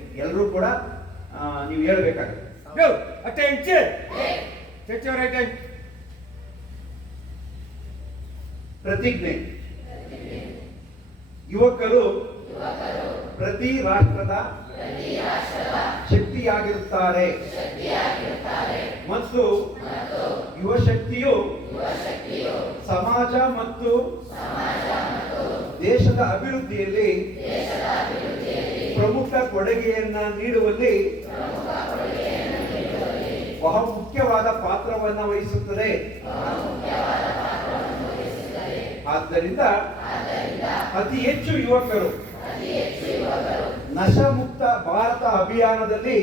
ಎಲ್ಲರೂ ಕೂಡ ನೀವು ಹೇಳ್ಬೇಕಾಗುತ್ತೆ. ಪ್ರತಿಜ್ಞೆ. ಯುವಕರು ಪ್ರತಿ ರಾಷ್ಟ್ರದ ಶಕ್ತಿಯಾಗಿರುತ್ತಾರೆ. ಮತ್ತು ಯುವ ಶಕ್ತಿಯು ಸಮಾಜ ಮತ್ತು ದೇಶದ ಅಭಿವೃದ್ಧಿಯಲ್ಲಿ ಪ್ರಮುಖ ಕೊಡುಗೆಯನ್ನ ನೀಡುವಲ್ಲಿ ಬಹು ಮುಖ್ಯವಾದ ಪಾತ್ರವನ್ನು ವಹಿಸುತ್ತದೆ. ಆದ್ದರಿಂದ ಅತಿ ಹೆಚ್ಚು ಯುವಕರು ನಶಮುಕ್ತ ಭಾರತ ಅಭಿಯಾನದಲ್ಲಿ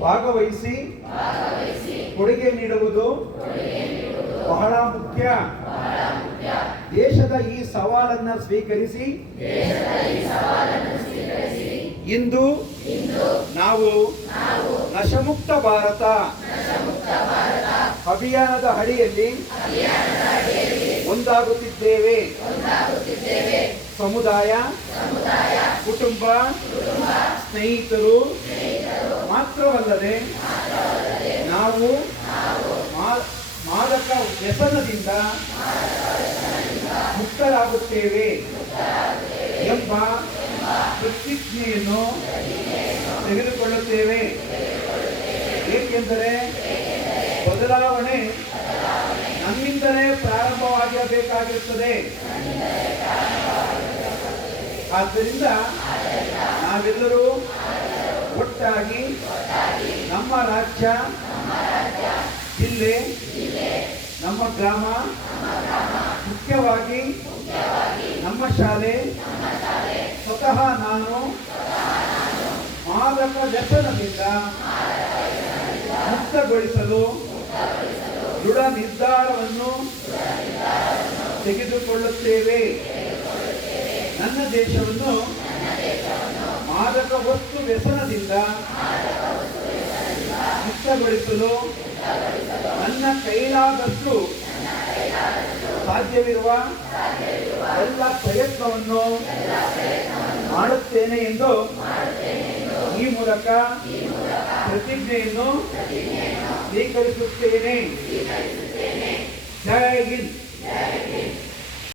ಭಾಗವಹಿಸಿ ಕೊಡುಗೆ ನೀಡುವುದು ಈ ಸವಾಲನ್ನ ಸ್ವೀಕರಿಸಿ. ಇಂದು ನಾವು ನಶಮುಕ್ತ ಭಾರತ. ಅಭಿಯಾನದ ಅಡಿಯಲ್ಲಿ ಒಂದಾಗುತ್ತಿದ್ದೇವೆ. ಸಮುದಾಯ, ಕುಟುಂಬ, ಸ್ನೇಹಿತರು ಮಾತ್ರವಲ್ಲದೆ ನಾವು ಮಾದಕ ವ್ಯಸನದಿಂದ ಮುಕ್ತರಾಗುತ್ತೇವೆ ಎಂಬ ಪ್ರತಿಜ್ಞೆಯನ್ನು ತೆಗೆದುಕೊಳ್ಳುತ್ತೇವೆ. ಏಕೆಂದರೆ ಬದಲಾವಣೆ ನಮ್ಮಿಂದಲೇ ಪ್ರಾರಂಭವಾಗಿರಬೇಕಾಗಿರುತ್ತದೆ. ಆದ್ದರಿಂದ ನಾವೆಲ್ಲರೂ ಒಟ್ಟಾಗಿ ನಮ್ಮ ರಾಜ್ಯ, ಜಿಲ್ಲೆ, ನಮ್ಮ ಗ್ರಾಮ ಮುಖ್ಯವಾಗಿ ನಮ್ಮ ಶಾಲೆ ಸ್ವತಃ ನಾನು ಮಾದಕ ವ್ಯಸನದಿಂದ ಮುಕ್ತಗೊಳಿಸಲು ದೃಢ ನಿರ್ಧಾರವನ್ನು ತೆಗೆದುಕೊಳ್ಳುತ್ತೇವೆ. ನನ್ನ ದೇಶವನ್ನು ಮಾದಕ ವಸ್ತು ವ್ಯಸನದಿಂದ ಮುಕ್ತಗೊಳಿಸಲು ನನ್ನ ಕೈಲಾದಷ್ಟು ಸಾಧ್ಯವಿರುವ ಎಲ್ಲ ಪ್ರಯತ್ನವನ್ನು ಮಾಡುತ್ತೇನೆ ಎಂದು ಈ ಮೂಲಕ ಪ್ರತಿಜ್ಞೆಯನ್ನು ಸ್ವೀಕರಿಸುತ್ತೇನೆ. ಜೈ ಹಿಂದ್.